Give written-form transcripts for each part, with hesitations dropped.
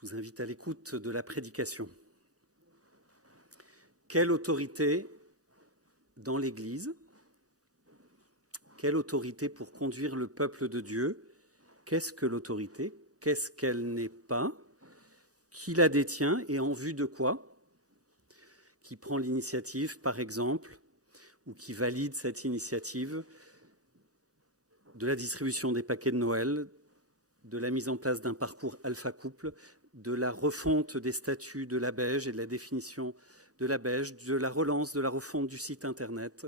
Je vous invite à l'écoute de la prédication. Quelle autorité dans l'Église? Quelle autorité pour conduire le peuple de Dieu? Qu'est-ce que l'autorité? Qu'est-ce qu'elle n'est pas? Qui la détient et en vue de quoi? Qui prend l'initiative, par exemple, ou qui valide cette initiative de la distribution des paquets de Noël, de la mise en place d'un parcours Alpha Couple, de la refonte des statuts de la Beige et de la définition de la Beige, de la relance, de la refonte du site Internet,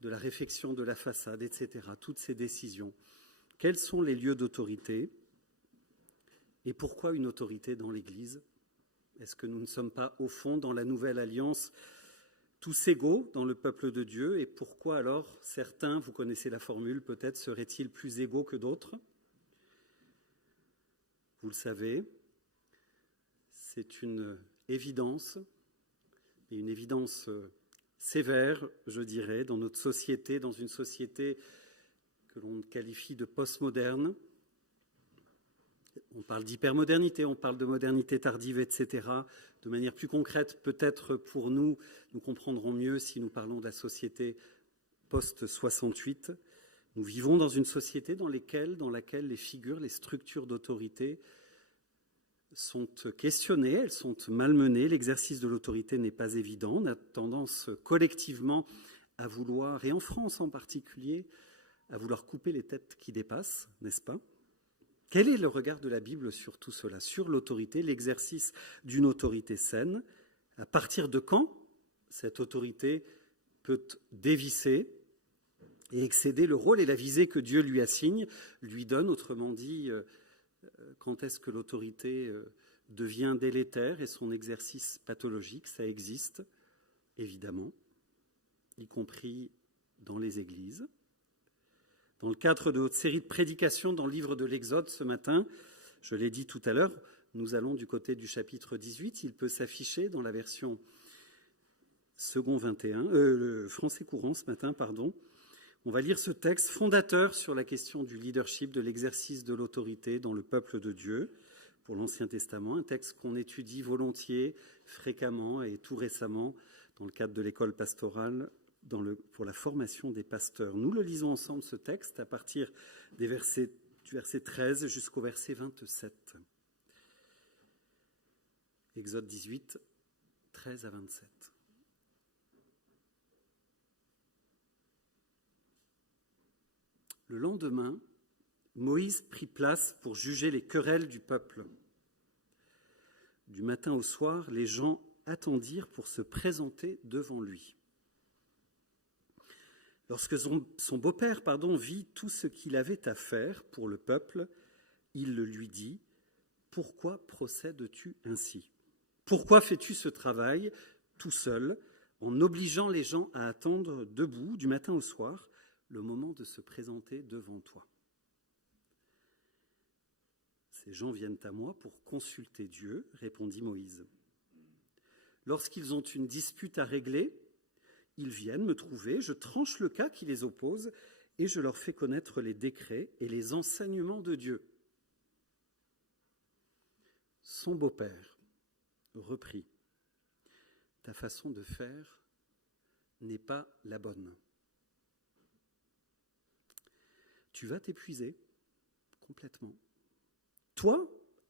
de la réfection de la façade, etc. Toutes ces décisions. Quels sont les lieux d'autorité? Et pourquoi une autorité dans l'Église? Est-ce que nous ne sommes pas, au fond, dans la nouvelle alliance, tous égaux dans le peuple de Dieu? Et pourquoi alors certains, vous connaissez la formule, peut-être seraient-ils plus égaux que d'autres? Vous le savez, c'est une évidence, et une évidence sévère, je dirais, dans notre société, dans une société que l'on qualifie de postmoderne. On parle d'hypermodernité, on parle de modernité tardive, etc. De manière plus concrète, peut-être pour nous, nous comprendrons mieux si nous parlons de la société post-68. Nous vivons dans une société dans laquelle les figures, les structures d'autorité sont questionnées, elles sont malmenées. L'exercice de l'autorité n'est pas évident. On a tendance collectivement à vouloir, et en France en particulier, à vouloir couper les têtes qui dépassent, n'est-ce pas? Quel est le regard de la Bible sur tout cela, sur l'autorité, l'exercice d'une autorité saine? À partir de quand cette autorité peut dévisser et excéder le rôle et la visée que Dieu lui assigne, lui donne? Autrement dit, quand est-ce que l'autorité devient délétère et son exercice pathologique? Ça existe, évidemment, y compris dans les églises. Dans le cadre de notre série de prédications dans le livre de l'Exode ce matin, je l'ai dit tout à l'heure, nous allons du côté du chapitre 18. Il peut s'afficher dans la version français courant ce matin, pardon. On va lire ce texte fondateur sur la question du leadership, de l'exercice de l'autorité dans le peuple de Dieu pour l'Ancien Testament, un texte qu'on étudie volontiers, fréquemment et tout récemment dans le cadre de l'école pastorale pour la formation des pasteurs. Nous le lisons ensemble, ce texte, à partir du verset 13 jusqu'au verset 27. Exode 18, 13 à 27. Le lendemain, Moïse prit place pour juger les querelles du peuple. Du matin au soir, les gens attendirent pour se présenter devant lui. Lorsque son beau-père vit tout ce qu'il avait à faire pour le peuple, il le lui dit: « Pourquoi procèdes-tu ainsi? Pourquoi fais-tu ce travail tout seul, en obligeant les gens à attendre debout du matin au soir le moment de se présenter devant toi? Ces gens viennent à moi pour consulter Dieu, répondit Moïse. Lorsqu'ils ont une dispute à régler, ils viennent me trouver, je tranche le cas qui les oppose et je leur fais connaître les décrets et les enseignements de Dieu. » Son beau-père reprit: « Ta façon de faire n'est pas la bonne. Tu vas t'épuiser complètement, toi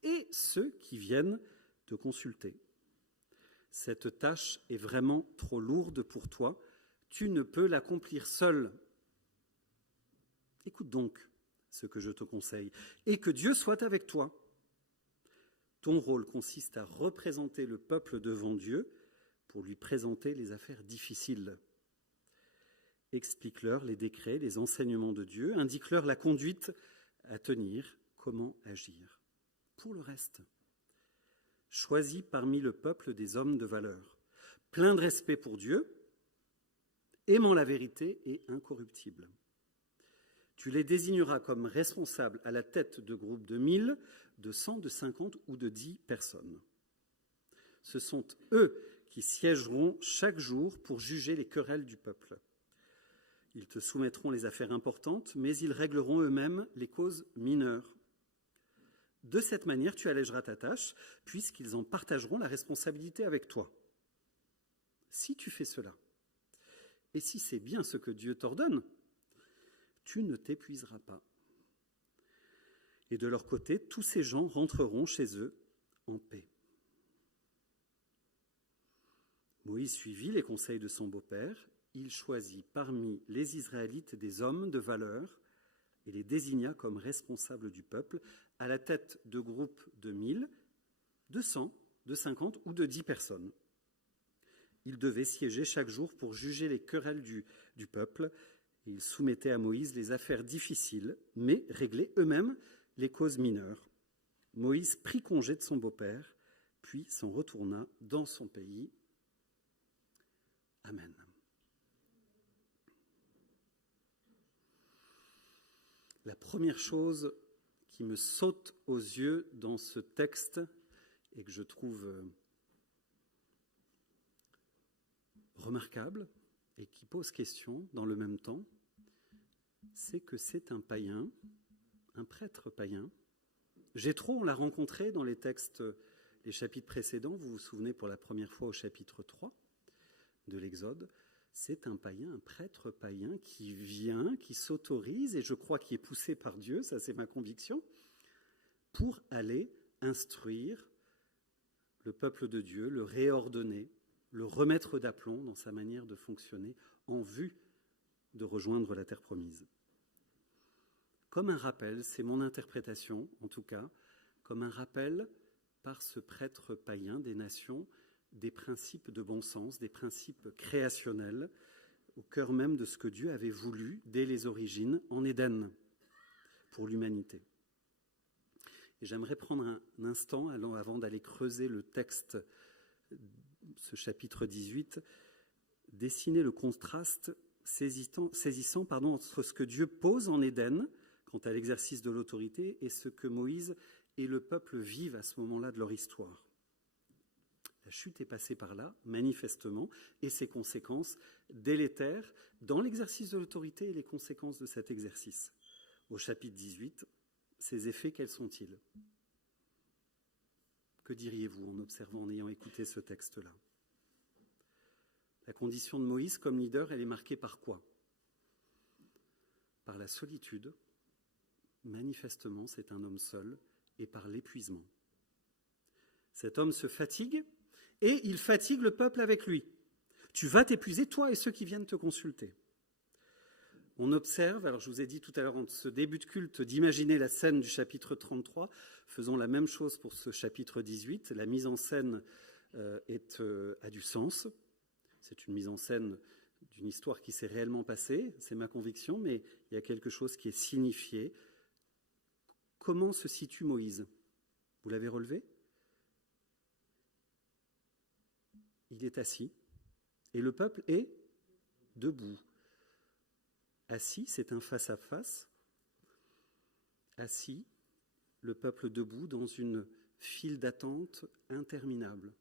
et ceux qui viennent te consulter. Cette tâche est vraiment trop lourde pour toi, tu ne peux l'accomplir seul. Écoute donc ce que je te conseille, et que Dieu soit avec toi. Ton rôle consiste à représenter le peuple devant Dieu pour lui présenter les affaires difficiles. Explique-leur les décrets, les enseignements de Dieu, indique-leur la conduite à tenir, comment agir. Pour le reste, choisis parmi le peuple des hommes de valeur, pleins de respect pour Dieu, aimant la vérité et incorruptibles. Tu les désigneras comme responsables à la tête de groupes de 1000, de 100, de 50 ou de 10 personnes. Ce sont eux qui siégeront chaque jour pour juger les querelles du peuple. Ils te soumettront les affaires importantes, mais ils régleront eux-mêmes les causes mineures. De cette manière, tu allégeras ta tâche, puisqu'ils en partageront la responsabilité avec toi. Si tu fais cela, et si c'est bien ce que Dieu t'ordonne, tu ne t'épuiseras pas. Et de leur côté, tous ces gens rentreront chez eux en paix. Moïse suivit les conseils de son beau-père. Il choisit parmi les Israélites des hommes de valeur et les désigna comme responsables du peuple, à la tête de groupes de 1000, de 100, de 50 ou de 10 personnes. Ils devaient siéger chaque jour pour juger les querelles du peuple, et ils soumettaient à Moïse les affaires difficiles, mais réglaient eux-mêmes les causes mineures. Moïse prit congé de son beau-père, puis s'en retourna dans son pays. Amen. La première chose qui me saute aux yeux dans ce texte et que je trouve remarquable et qui pose question dans le même temps, c'est que c'est un païen, un prêtre païen. Jéthro, on l'a rencontré dans les textes, les chapitres précédents, vous vous souvenez pour la première fois au chapitre 3 de l'Exode. C'est un païen, un prêtre païen qui vient, qui s'autorise, et je crois qui est poussé par Dieu, ça c'est ma conviction, pour aller instruire le peuple de Dieu, le réordonner, le remettre d'aplomb dans sa manière de fonctionner en vue de rejoindre la terre promise. Comme un rappel, c'est mon interprétation en tout cas, comme un rappel par ce prêtre païen des nations, des principes de bon sens, des principes créationnels, au cœur même de ce que Dieu avait voulu dès les origines en Éden pour l'humanité. Et j'aimerais prendre un instant, avant d'aller creuser le texte, ce chapitre 18, dessiner le contraste saisissant entre ce que Dieu pose en Éden quant à l'exercice de l'autorité et ce que Moïse et le peuple vivent à ce moment-là de leur histoire. La chute est passée par là, manifestement, et ses conséquences délétères dans l'exercice de l'autorité et les conséquences de cet exercice. Au chapitre 18, ces effets, quels sont-ils ? Que diriez-vous en observant, en ayant écouté ce texte-là ? La condition de Moïse comme leader, elle est marquée par quoi ? Par la solitude, manifestement, c'est un homme seul, et par l'épuisement. Cet homme se fatigue, et il fatigue le peuple avec lui. Tu vas t'épuiser, toi et ceux qui viennent te consulter. On observe, alors je vous ai dit tout à l'heure en ce début de culte, d'imaginer la scène du chapitre 33, faisons la même chose pour ce chapitre 18. La mise en scène a du sens. C'est une mise en scène d'une histoire qui s'est réellement passée, c'est ma conviction, mais il y a quelque chose qui est signifié. Comment se situe Moïse ? Vous l'avez relevé ? Il est assis et le peuple est debout. Assis, c'est un face-à-face. Assis, le peuple debout dans une file d'attente interminable.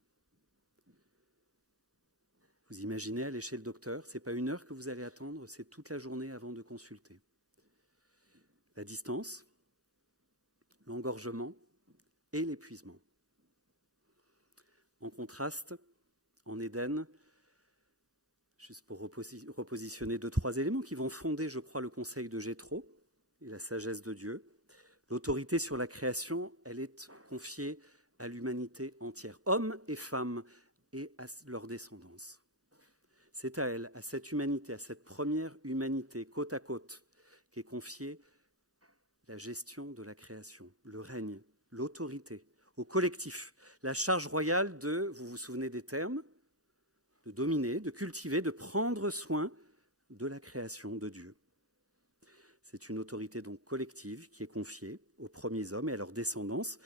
Vous imaginez aller chez le docteur, ce n'est pas 1 heure que vous allez attendre, c'est toute la journée avant de consulter. La distance, l'engorgement et l'épuisement. En contraste, en Éden, juste pour repositionner 2-3 éléments qui vont fonder, je crois, le conseil de Jéthro et la sagesse de Dieu. L'autorité sur la création, elle est confiée à l'humanité entière, hommes et femmes, et à leur descendance. C'est à elle, à cette humanité, à cette première humanité, côte à côte, qu'est confiée la gestion de la création, le règne, l'autorité, au collectif, la charge royale de, vous vous souvenez des termes, de dominer, de cultiver, de prendre soin de la création de Dieu. C'est une autorité donc collective qui est confiée aux premiers hommes et à leur descendance,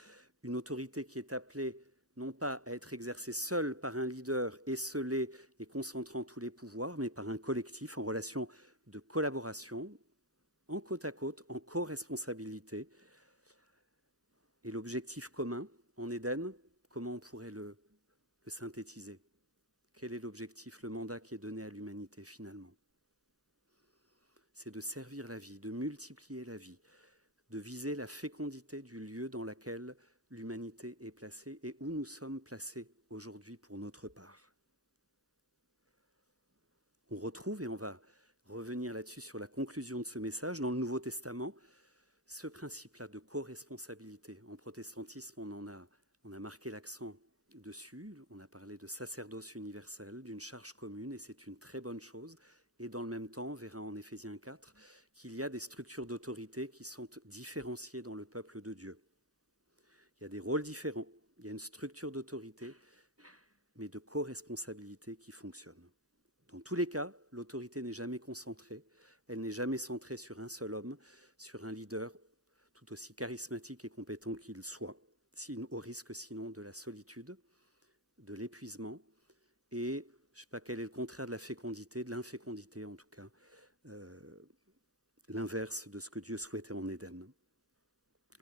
une autorité qui est appelée non pas à être exercée seule par un leader esseulé et concentrant tous les pouvoirs, mais par un collectif en relation de collaboration, en côte à côte, en co-responsabilité. Et l'objectif commun en Éden, comment on pourrait le synthétiser ? Quel est l'objectif, le mandat qui est donné à l'humanité finalement ? C'est de servir la vie, de multiplier la vie, de viser la fécondité du lieu dans lequel l'humanité est placée et où nous sommes placés aujourd'hui pour notre part. On retrouve, et on va revenir là-dessus sur la conclusion de ce message, dans le Nouveau Testament, ce principe-là de co-responsabilité. En protestantisme, on a marqué l'accent dessus, on a parlé de sacerdoce universel, d'une charge commune, et c'est une très bonne chose. Et dans le même temps, on verra en Éphésiens 4 qu'il y a des structures d'autorité qui sont différenciées dans le peuple de Dieu. Il y a des rôles différents, il y a une structure d'autorité, mais de co-responsabilité qui fonctionne. Dans tous les cas, l'autorité n'est jamais concentrée, elle n'est jamais centrée sur un seul homme, sur un leader tout aussi charismatique et compétent qu'il soit, au risque sinon de la solitude, de l'épuisement et, je ne sais pas quel est le contraire de la fécondité, de l'infécondité en tout cas, l'inverse de ce que Dieu souhaitait en Éden.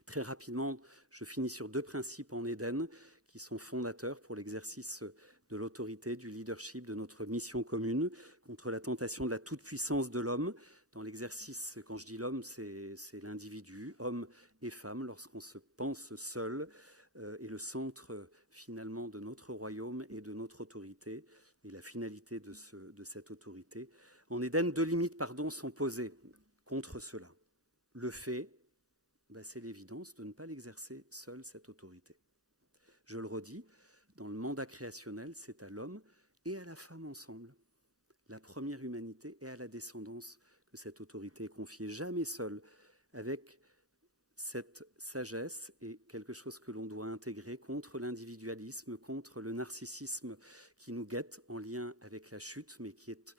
Très rapidement, je finis sur 2 principes en Éden qui sont fondateurs pour l'exercice de l'autorité, du leadership, de notre mission commune, contre la tentation de la toute-puissance de l'homme. Dans l'exercice, quand je dis l'homme, c'est l'individu, homme et femme, lorsqu'on se pense seul, est le centre finalement de notre royaume et de notre autorité, et la finalité de cette autorité. En Éden, 2 limites sont posées contre cela. Le fait, c'est l'évidence de ne pas l'exercer seul, cette autorité. Je le redis, dans le mandat créationnel, c'est à l'homme et à la femme ensemble, la première humanité et à la descendance que cette autorité est confiée, jamais seule, avec cette sagesse et quelque chose que l'on doit intégrer contre l'individualisme, contre le narcissisme qui nous guette en lien avec la chute, mais qui est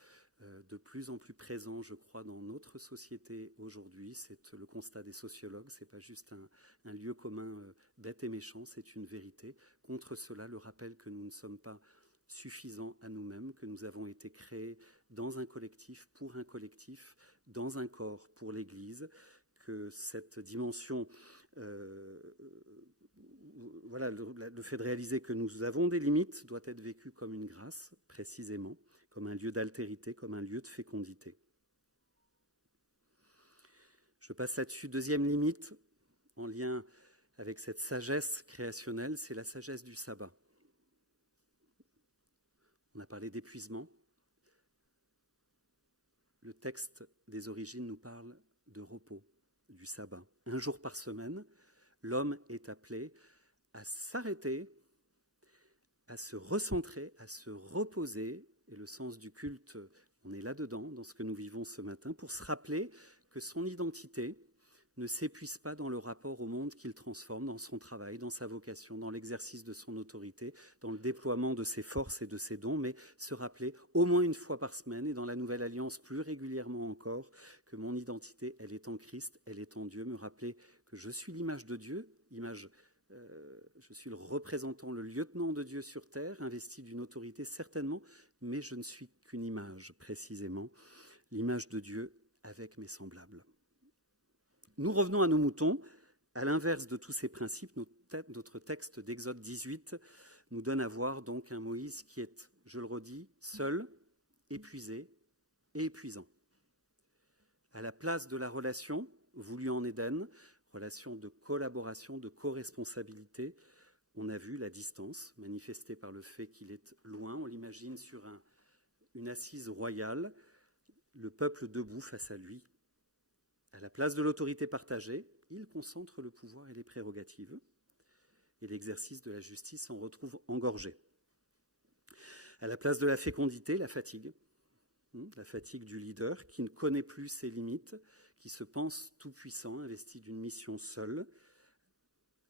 de plus en plus présent, je crois, dans notre société aujourd'hui. C'est le constat des sociologues, ce n'est pas juste un lieu commun bête et méchant, c'est une vérité. Contre cela, le rappel que nous ne sommes pas suffisants à nous-mêmes, que nous avons été créés dans un collectif, pour un collectif, dans un corps, pour l'Église, que cette dimension, le fait de réaliser que nous avons des limites doit être vécu comme une grâce, précisément, comme un lieu d'altérité, comme un lieu de fécondité. Je passe là-dessus. 2e limite, en lien avec cette sagesse créationnelle, c'est la sagesse du sabbat. On a parlé d'épuisement. Le texte des origines nous parle de repos, du sabbat. 1 jour par semaine, l'homme est appelé à s'arrêter, à se recentrer, à se reposer. Et le sens du culte, on est là-dedans, dans ce que nous vivons ce matin, pour se rappeler que son identité ne s'épuise pas dans le rapport au monde qu'il transforme, dans son travail, dans sa vocation, dans l'exercice de son autorité, dans le déploiement de ses forces et de ses dons, mais se rappeler au moins une fois par semaine, et dans la Nouvelle Alliance plus régulièrement encore, que mon identité, elle est en Christ, elle est en Dieu, me rappeler que je suis l'image de Dieu, je suis le représentant, le lieutenant de Dieu sur terre, investi d'une autorité certainement, mais je ne suis qu'une image, précisément, l'image de Dieu avec mes semblables. Nous revenons à nos moutons. À l'inverse de tous ces principes, notre texte d'Exode 18 nous donne à voir donc un Moïse qui est, je le redis, seul, épuisé et épuisant. À la place de la relation voulue en Éden, relation de collaboration, de co-responsabilité, on a vu la distance manifestée par le fait qu'il est loin. On l'imagine sur une assise royale, le peuple debout face à lui. À la place de l'autorité partagée, il concentre le pouvoir et les prérogatives, et l'exercice de la justice s'en retrouve engorgé. À la place de la fécondité, la fatigue du leader qui ne connaît plus ses limites, qui se pense tout-puissant, investi d'une mission seule,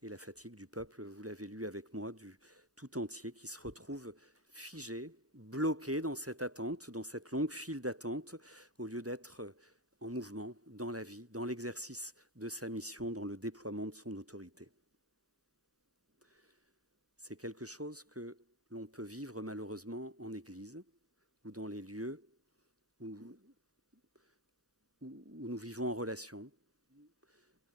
et la fatigue du peuple, vous l'avez lu avec moi, du tout entier, qui se retrouve figé, bloqué dans cette attente, dans cette longue file d'attente, au lieu d'être en mouvement, dans la vie, dans l'exercice de sa mission, dans le déploiement de son autorité. C'est quelque chose que l'on peut vivre malheureusement en Église ou dans les lieux où nous vivons en relation,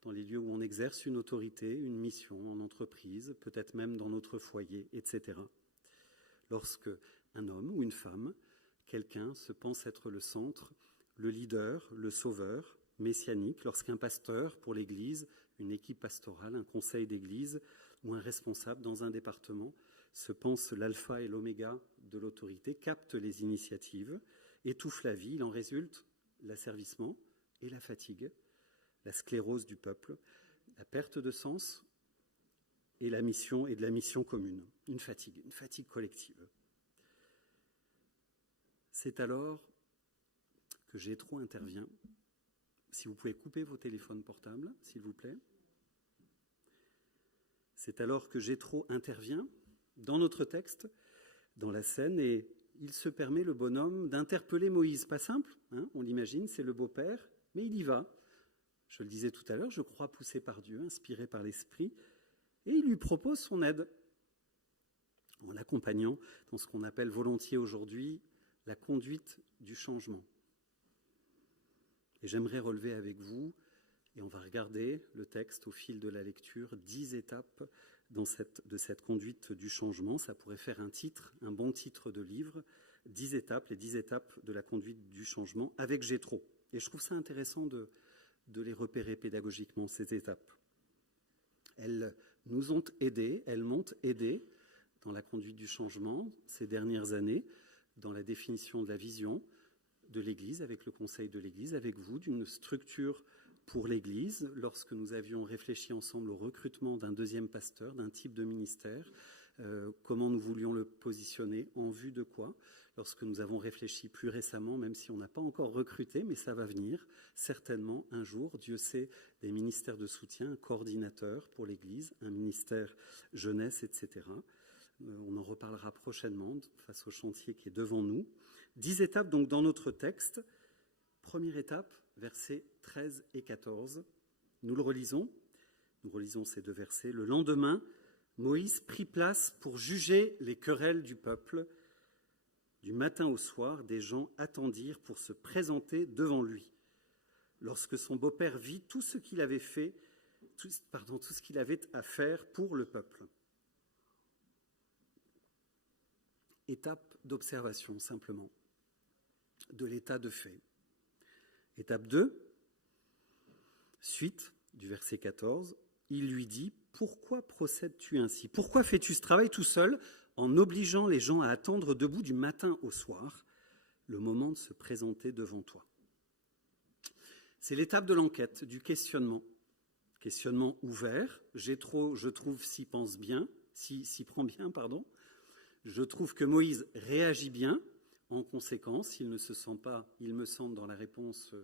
dans les lieux où on exerce une autorité, une mission en entreprise, peut-être même dans notre foyer, etc. Lorsque un homme ou une femme, quelqu'un se pense être le centre, le leader, le sauveur, messianique, lorsqu'un pasteur pour l'Église, une équipe pastorale, un conseil d'Église ou un responsable dans un département se pense l'alpha et l'oméga de l'autorité, capte les initiatives, étouffe la vie, il en résulte l'asservissement et la fatigue, la sclérose du peuple, la perte de sens et la mission et de la mission commune, une fatigue collective. C'est alors que Jétro intervient. Si vous pouvez couper vos téléphones portables, s'il vous plaît. C'est alors que Jétro intervient dans notre texte, dans la scène, et il se permet, le bonhomme, d'interpeller Moïse. Pas simple, hein, on l'imagine, c'est le beau-père, mais il y va. Je le disais tout à l'heure, je crois poussé par Dieu, inspiré par l'Esprit, et il lui propose son aide, en l'accompagnant dans ce qu'on appelle volontiers aujourd'hui la conduite du changement. Et j'aimerais relever avec vous, et on va regarder le texte au fil de la lecture, 10 étapes de cette conduite du changement. Ça pourrait faire un titre, un bon titre de livre, 10 étapes, les 10 étapes de la conduite du changement avec Jétro. Et je trouve ça intéressant de les repérer pédagogiquement, ces étapes. Elles nous ont aidés, elles m'ont aidé dans la conduite du changement ces dernières années, dans la définition de la vision de l'Église, avec le Conseil de l'Église, avec vous, d'une structure pour l'Église, lorsque nous avions réfléchi ensemble au recrutement d'un deuxième pasteur, d'un type de ministère, comment nous voulions le positionner, en vue de quoi, lorsque nous avons réfléchi plus récemment, même si on n'a pas encore recruté, mais ça va venir, certainement un jour, Dieu sait, des ministères de soutien, un coordinateur pour l'Église, un ministère jeunesse, etc. On en reparlera prochainement face au chantier qui est devant nous. 10 étapes donc dans notre texte. Première étape, versets 13 et 14. Nous le relisons. Nous relisons ces deux versets. Le lendemain, Moïse prit place pour juger les querelles du peuple. Du matin au soir, des gens attendirent pour se présenter devant lui. Lorsque son beau-père vit tout ce qu'il avait fait, tout ce qu'il avait à faire pour le peuple. Étape d'observation, simplement, de l'état de fait. Étape 2, suite du verset 14, il lui dit « Pourquoi procèdes-tu ainsi? Pourquoi fais-tu ce travail tout seul en obligeant les gens à attendre debout du matin au soir le moment de se présenter devant toi ?» C'est l'étape de l'enquête, du questionnement. Questionnement ouvert. Jétro, je trouve, s'y prend bien. Je trouve que Moïse réagit bien. En conséquence, il ne se sent pas, il me semble, dans la réponse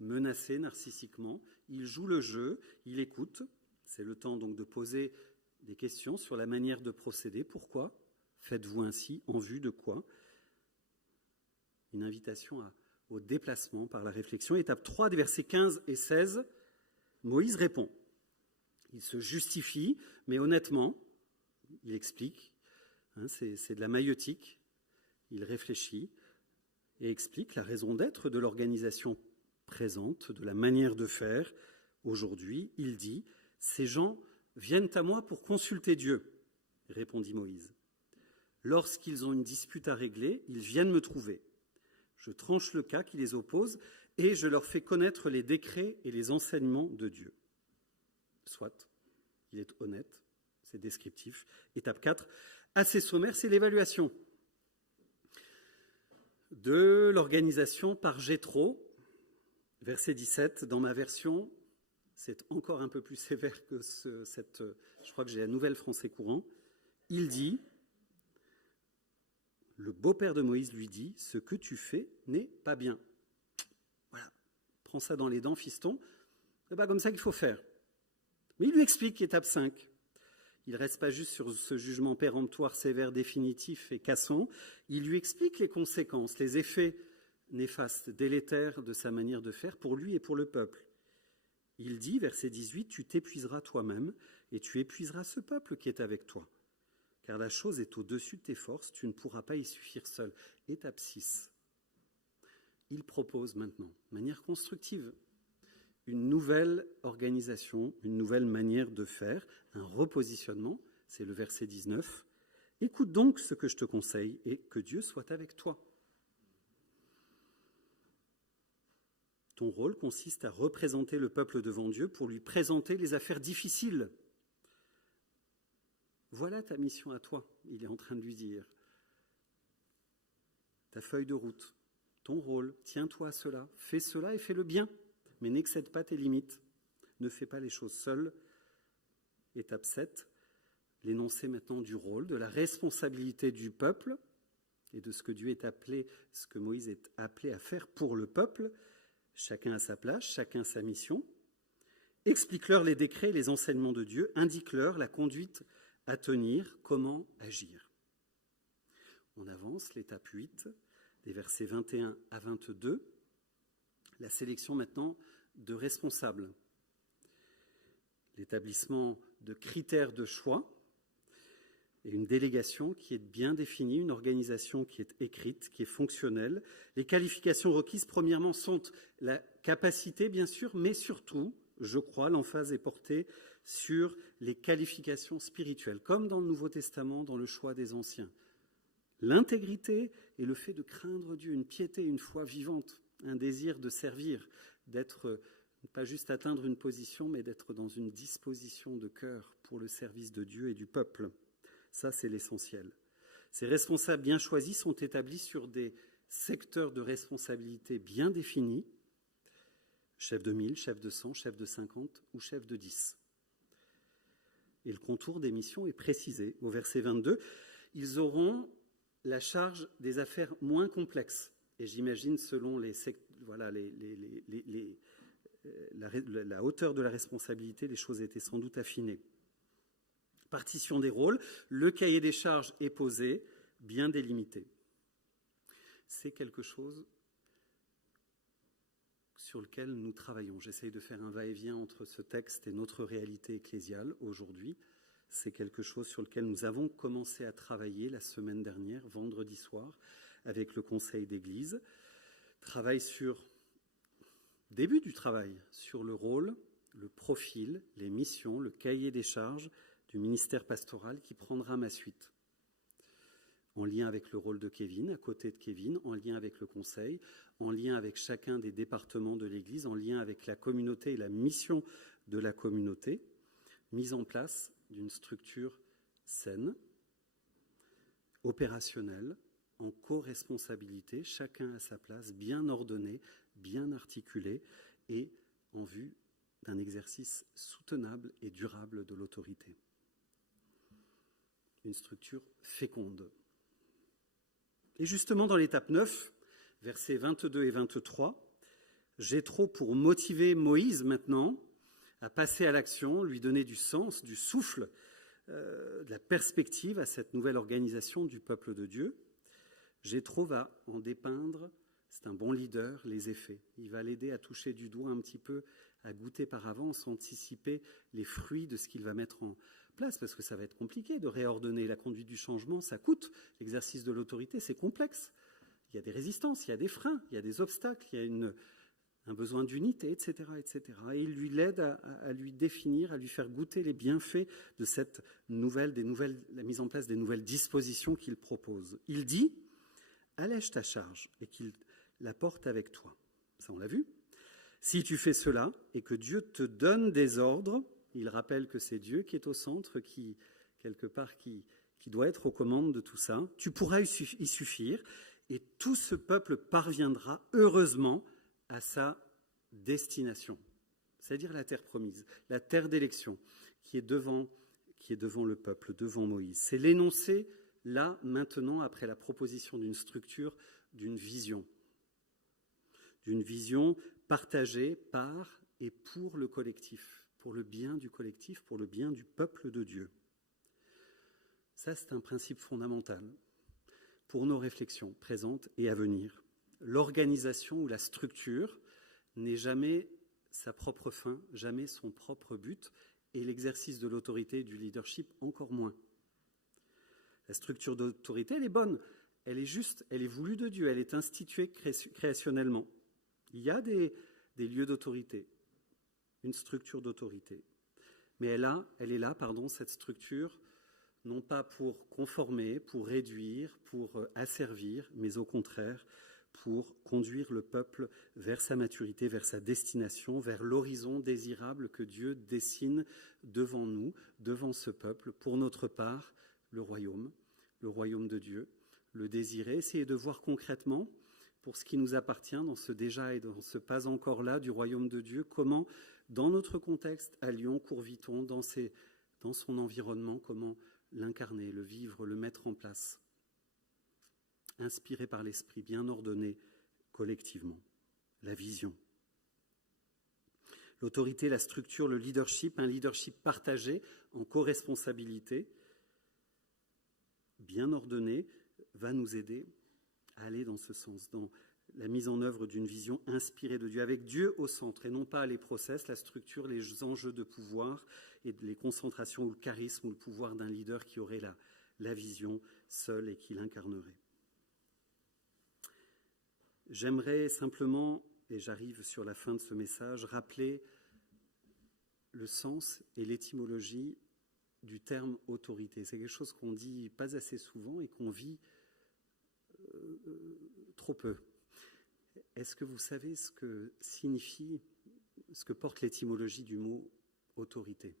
menacé narcissiquement. Il joue le jeu, il écoute. C'est le temps donc de poser des questions sur la manière de procéder. Pourquoi faites-vous ainsi? En vue de quoi? Une invitation au déplacement par la réflexion. Étape 3, des versets 15 et 16, Moïse répond. Il se justifie, mais honnêtement, il explique. C'est de la maïeutique. Il réfléchit et explique la raison d'être de l'organisation présente, de la manière de faire. Aujourd'hui, il dit « Ces gens viennent à moi pour consulter Dieu », répondit Moïse. Lorsqu'ils ont une dispute à régler, ils viennent me trouver. Je tranche le cas qui les oppose et je leur fais connaître les décrets et les enseignements de Dieu. Soit, il est honnête, c'est descriptif. Étape 4, assez sommaire, c'est l'évaluation de l'organisation par Jétro. Verset 17, dans ma version, c'est encore un peu plus sévère que je crois que j'ai la Nouvelle Français courant. Il dit, le beau-père de Moïse lui dit, ce que tu fais n'est pas bien. Voilà, prends ça dans les dents, fiston. C'est pas comme ça qu'il faut faire. Mais il lui explique, étape 5. Il ne reste pas juste sur ce jugement péremptoire, sévère, définitif et cassant. Il lui explique les conséquences, les effets néfastes, délétères de sa manière de faire pour lui et pour le peuple. Il dit, verset 18, « Tu t'épuiseras toi-même et tu épuiseras ce peuple qui est avec toi. Car la chose est au-dessus de tes forces, tu ne pourras pas y suffire seul. » Étape 6. Il propose maintenant, de manière constructive, une nouvelle organisation, une nouvelle manière de faire, un repositionnement, c'est le verset 19. « Écoute donc ce que je te conseille et que Dieu soit avec toi. » Ton rôle consiste à représenter le peuple devant Dieu pour lui présenter les affaires difficiles. Voilà ta mission à toi, il est en train de lui dire. Ta feuille de route, ton rôle, tiens-toi à cela, fais cela et fais-le bien, mais n'excède pas tes limites. Ne fais pas les choses seul. Étape 7, l'énoncé maintenant du rôle, de la responsabilité du peuple et de ce que Dieu est appelé, ce que Moïse est appelé à faire pour le peuple. Chacun à sa place, chacun sa mission. Explique-leur les décrets et les enseignements de Dieu, indique-leur la conduite à tenir, comment agir. On avance, l'étape 8, des versets 21 à 22, la sélection maintenant de responsables. L'établissement de critères de choix et une délégation qui est bien définie, une organisation qui est écrite, qui est fonctionnelle. Les qualifications requises, premièrement, sont la capacité, bien sûr, mais surtout, je crois, l'emphase est portée sur les qualifications spirituelles, comme dans le Nouveau Testament, dans le choix des anciens. L'intégrité et le fait de craindre Dieu, une piété, une foi vivante, un désir de servir, d'être, pas juste atteindre une position, mais d'être dans une disposition de cœur pour le service de Dieu et du peuple. Ça, c'est l'essentiel. Ces responsables bien choisis sont établis sur des secteurs de responsabilité bien définis, chef de 1000, chef de 100, chef de 50 ou chef de 10. Et le contour des missions est précisé. Au verset 22, ils auront la charge des affaires moins complexes. Et j'imagine, selon la hauteur de la responsabilité, les choses étaient sans doute affinées. Partition des rôles, le cahier des charges est posé, bien délimité. C'est quelque chose sur lequel nous travaillons. J'essaye de faire un va-et-vient entre ce texte et notre réalité ecclésiale aujourd'hui. C'est quelque chose sur lequel nous avons commencé à travailler la semaine dernière, vendredi soir, avec le Conseil d'Église. Début du travail sur le rôle, le profil, les missions, le cahier des charges du ministère pastoral qui prendra ma suite. En lien avec le rôle de Kevin, à côté de Kevin, en lien avec le Conseil, en lien avec chacun des départements de l'Église, en lien avec la communauté et la mission de la communauté, mise en place d'une structure saine, opérationnelle, en co-responsabilité, chacun à sa place, bien ordonnée, bien articulée et en vue d'un exercice soutenable et durable de l'autorité. Une structure féconde. Et justement, dans l'étape 9, versets 22 et 23, Jéthro, pour motiver Moïse maintenant à passer à l'action, lui donner du sens, du souffle, de la perspective à cette nouvelle organisation du peuple de Dieu, Jéthro va en dépeindre, c'est un bon leader, les effets. Il va l'aider à toucher du doigt un petit peu, à goûter par avance, anticiper les fruits de ce qu'il va mettre en place, parce que ça va être compliqué de réordonner la conduite du changement, ça coûte. L'exercice de l'autorité, c'est complexe. Il y a des résistances, il y a des freins, il y a des obstacles, il y a un besoin d'unité, etc., etc. Et il lui l'aide à lui définir, à lui faire goûter les bienfaits de cette la mise en place des nouvelles dispositions qu'il propose. Il dit « Allège ta charge et qu'il la porte avec toi ». Ça, on l'a vu. Si tu fais cela et que Dieu te donne des ordres, il rappelle que c'est Dieu qui est au centre, qui doit être aux commandes de tout ça, tu pourras y suffire et tout ce peuple parviendra heureusement à sa destination, c'est-à-dire la terre promise, la terre d'élection qui est devant le peuple, devant Moïse. C'est l'énoncé, là, maintenant, après la proposition d'une structure, d'une vision partagée par et pour le collectif, pour le bien du collectif, pour le bien du peuple de Dieu. Ça, c'est un principe fondamental pour nos réflexions présentes et à venir. L'organisation ou la structure n'est jamais sa propre fin, jamais son propre but, et l'exercice de l'autorité et du leadership encore moins. La structure d'autorité, elle est bonne, elle est juste, elle est voulue de Dieu, elle est instituée créationnellement. Il y a des lieux d'autorité, une structure d'autorité. Mais elle est là, cette structure, non pas pour conformer, pour réduire, pour asservir, mais au contraire, pour conduire le peuple vers sa maturité, vers sa destination, vers l'horizon désirable que Dieu dessine devant nous, devant ce peuple. Pour notre part, le royaume de Dieu, le désirer, essayer de voir concrètement, pour ce qui nous appartient dans ce déjà et dans ce pas encore là du royaume de Dieu, comment, dans notre contexte, à Lyon, Courviton, dans son environnement, comment l'incarner, le vivre, le mettre en place, inspiré par l'esprit, bien ordonné collectivement, la vision. L'autorité, la structure, le leadership, un leadership partagé en co-responsabilité, bien ordonné, va nous aider à aller dans ce sens, dans la mise en œuvre d'une vision inspirée de Dieu, avec Dieu au centre, et non pas les process, la structure, les enjeux de pouvoir, et les concentrations ou le charisme ou le pouvoir d'un leader qui aurait la vision seul et qui l'incarnerait. J'aimerais simplement, et j'arrive sur la fin de ce message, rappeler le sens et l'étymologie du terme autorité. C'est quelque chose qu'on dit pas assez souvent et qu'on vit trop peu. Est-ce que vous savez ce que signifie, ce que porte l'étymologie du mot autorité?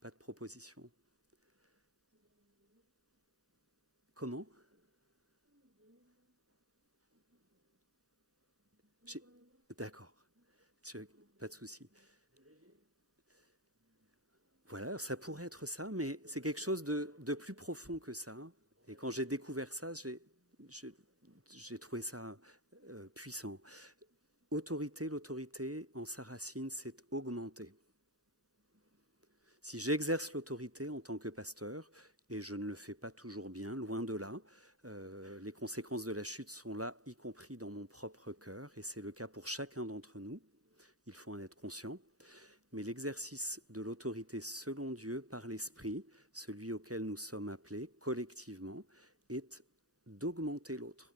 Pas de proposition? Comment? D'accord, pas de souci. Voilà, ça pourrait être ça, mais c'est quelque chose de plus profond que ça. Et quand j'ai découvert ça, j'ai trouvé ça puissant. L'autorité, en sa racine, c'est augmenter. Si j'exerce l'autorité en tant que pasteur, et je ne le fais pas toujours bien, loin de là, les conséquences de la chute sont là, y compris dans mon propre cœur, et c'est le cas pour chacun d'entre nous, il faut en être conscient. Mais l'exercice de l'autorité selon Dieu, par l'Esprit, celui auquel nous sommes appelés collectivement, est d'augmenter l'autre.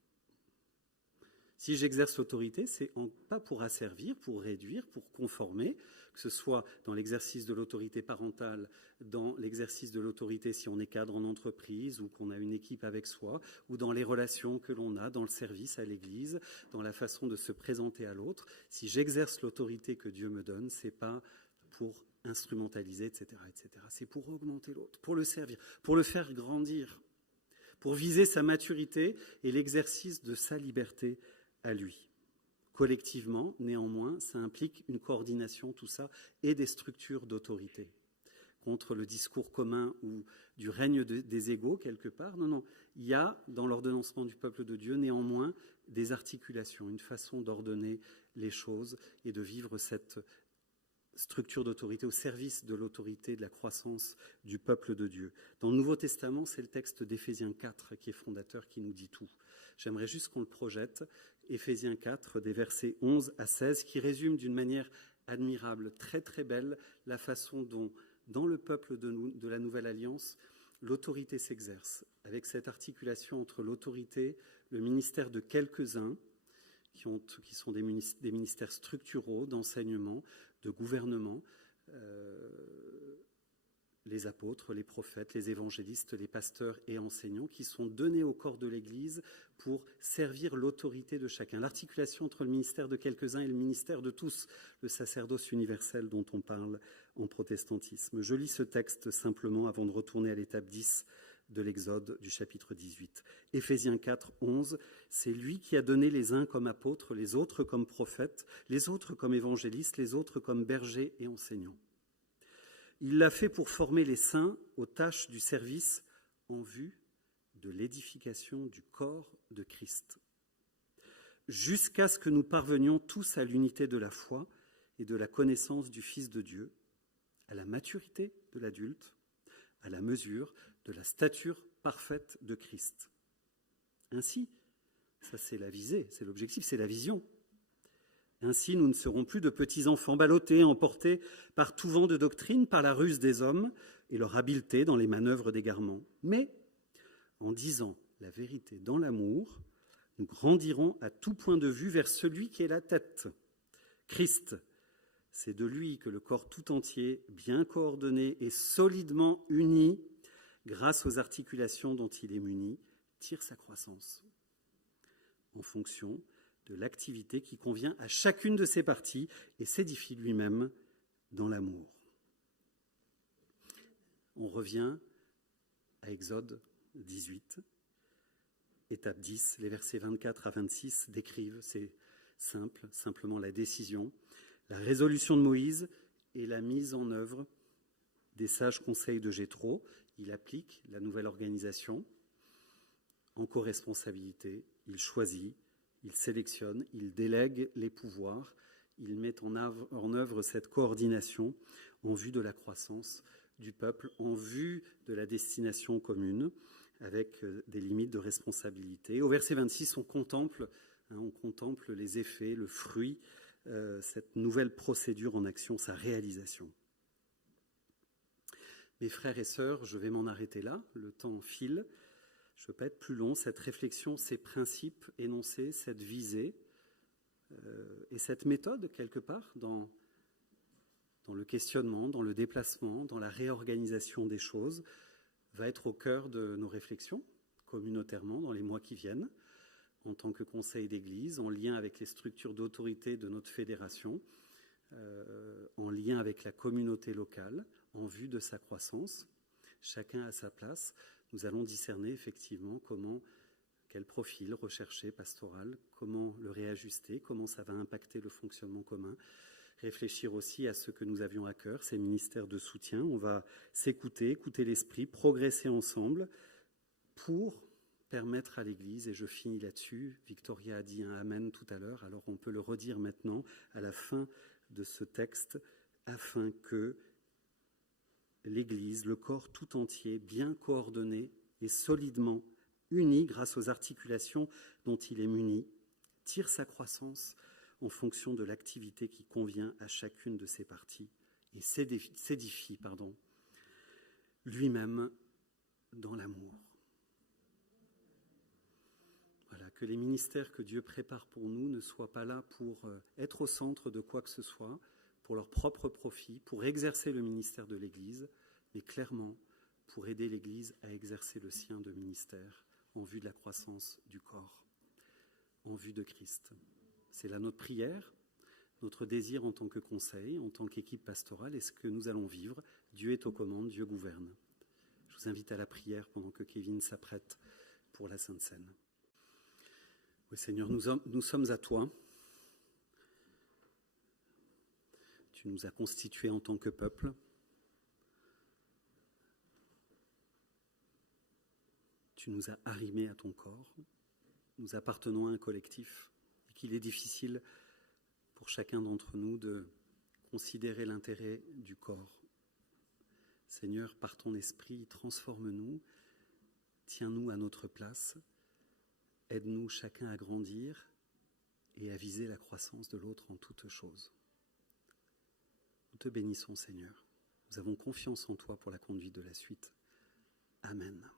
Si j'exerce l'autorité, c'est pas pour asservir, pour réduire, pour conformer, que ce soit dans l'exercice de l'autorité parentale, dans l'exercice de l'autorité si on est cadre en entreprise ou qu'on a une équipe avec soi, ou dans les relations que l'on a, dans le service à l'Église, dans la façon de se présenter à l'autre. Si j'exerce l'autorité que Dieu me donne, c'est pas pour instrumentaliser, etc., etc. C'est pour augmenter l'autre, pour le servir, pour le faire grandir, pour viser sa maturité et l'exercice de sa liberté à lui. Collectivement, néanmoins, ça implique une coordination, tout ça, et des structures d'autorité. Contre le discours commun ou du règne des égaux, quelque part, non, il y a, dans l'ordonnancement du peuple de Dieu, néanmoins, des articulations, une façon d'ordonner les choses et de vivre cette structure d'autorité au service de l'autorité, de la croissance du peuple de Dieu. Dans le Nouveau Testament, c'est le texte d'Éphésiens 4 qui est fondateur, qui nous dit tout. J'aimerais juste qu'on le projette. Éphésiens 4, des versets 11 à 16, qui résume d'une manière admirable, très très belle, la façon dont, dans le peuple de la Nouvelle Alliance, l'autorité s'exerce, avec cette articulation entre l'autorité, le ministère de quelques-uns, qui sont des ministères structuraux d'enseignement, de gouvernement, les apôtres, les prophètes, les évangélistes, les pasteurs et enseignants qui sont donnés au corps de l'Église pour servir l'autorité de chacun. L'articulation entre le ministère de quelques-uns et le ministère de tous, le sacerdoce universel dont on parle en protestantisme. Je lis ce texte simplement avant de retourner à l'étape 10 de l'Exode du chapitre 18. Éphésiens 4, 11, c'est lui qui a donné les uns comme apôtres, les autres comme prophètes, les autres comme évangélistes, les autres comme bergers et enseignants. Il l'a fait pour former les saints aux tâches du service en vue de l'édification du corps de Christ, jusqu'à ce que nous parvenions tous à l'unité de la foi et de la connaissance du Fils de Dieu, à la maturité de l'adulte, à la mesure de la stature parfaite de Christ. Ainsi, ça c'est la visée, c'est l'objectif, c'est la vision. Ainsi, nous ne serons plus de petits enfants ballottés, emportés par tout vent de doctrine, par la ruse des hommes et leur habileté dans les manœuvres d'égarement. Mais, en disant la vérité dans l'amour, nous grandirons à tout point de vue vers celui qui est la tête, Christ. C'est de lui que le corps tout entier, bien coordonné et solidement uni, grâce aux articulations dont il est muni, tire sa croissance en fonction de l'activité qui convient à chacune de ses parties et s'édifie lui-même dans l'amour. On revient à Exode 18, étape 10, les versets 24 à 26 décrivent, c'est simple, simplement la décision, la résolution de Moïse et la mise en œuvre des sages conseils de Jéthro. Il applique la nouvelle organisation en co-responsabilité, il choisit, il sélectionne, il délègue les pouvoirs, il met en œuvre cette coordination en vue de la croissance du peuple, en vue de la destination commune, avec des limites de responsabilité. Au verset 26, on contemple les effets, le fruit, cette nouvelle procédure en action, sa réalisation. Mes frères et sœurs, je vais m'en arrêter là, le temps file. Je ne veux pas être plus long, cette réflexion, ces principes énoncés, cette visée et cette méthode, quelque part, dans le questionnement, dans le déplacement, dans la réorganisation des choses, va être au cœur de nos réflexions, communautairement, dans les mois qui viennent, en tant que conseil d'église, en lien avec les structures d'autorité de notre fédération, en lien avec la communauté locale, en vue de sa croissance. Chacun à sa place. Nous allons discerner effectivement quel profil rechercher pastoral, comment le réajuster, comment ça va impacter le fonctionnement commun. Réfléchir aussi à ce que nous avions à cœur, ces ministères de soutien. On va s'écouter, écouter l'esprit, progresser ensemble pour permettre à l'Église, et je finis là-dessus, Victoria a dit un amen tout à l'heure, alors on peut le redire maintenant à la fin de ce texte, afin que l'Église, le corps tout entier, bien coordonné et solidement uni grâce aux articulations dont il est muni, tire sa croissance en fonction de l'activité qui convient à chacune de ses parties et s'édifie lui-même dans l'amour. Voilà, que les ministères que Dieu prépare pour nous ne soient pas là pour être au centre de quoi que ce soit, pour leur propre profit, pour exercer le ministère de l'Église, mais clairement pour aider l'Église à exercer le sien de ministère en vue de la croissance du corps, en vue de Christ. C'est là notre prière, notre désir en tant que conseil, en tant qu'équipe pastorale, et ce que nous allons vivre. Dieu est aux commandes, Dieu gouverne. Je vous invite à la prière pendant que Kevin s'apprête pour la Sainte Seine. Oui, Seigneur, nous sommes à toi. Tu nous as constitués en tant que peuple. Tu nous as arrimés à ton corps. Nous appartenons à un collectif et qu'il est difficile pour chacun d'entre nous de considérer l'intérêt du corps. Seigneur, par ton esprit, transforme-nous, tiens-nous à notre place, aide-nous chacun à grandir et à viser la croissance de l'autre en toutes choses. Nous te bénissons, Seigneur. Nous avons confiance en toi pour la conduite de la suite. Amen.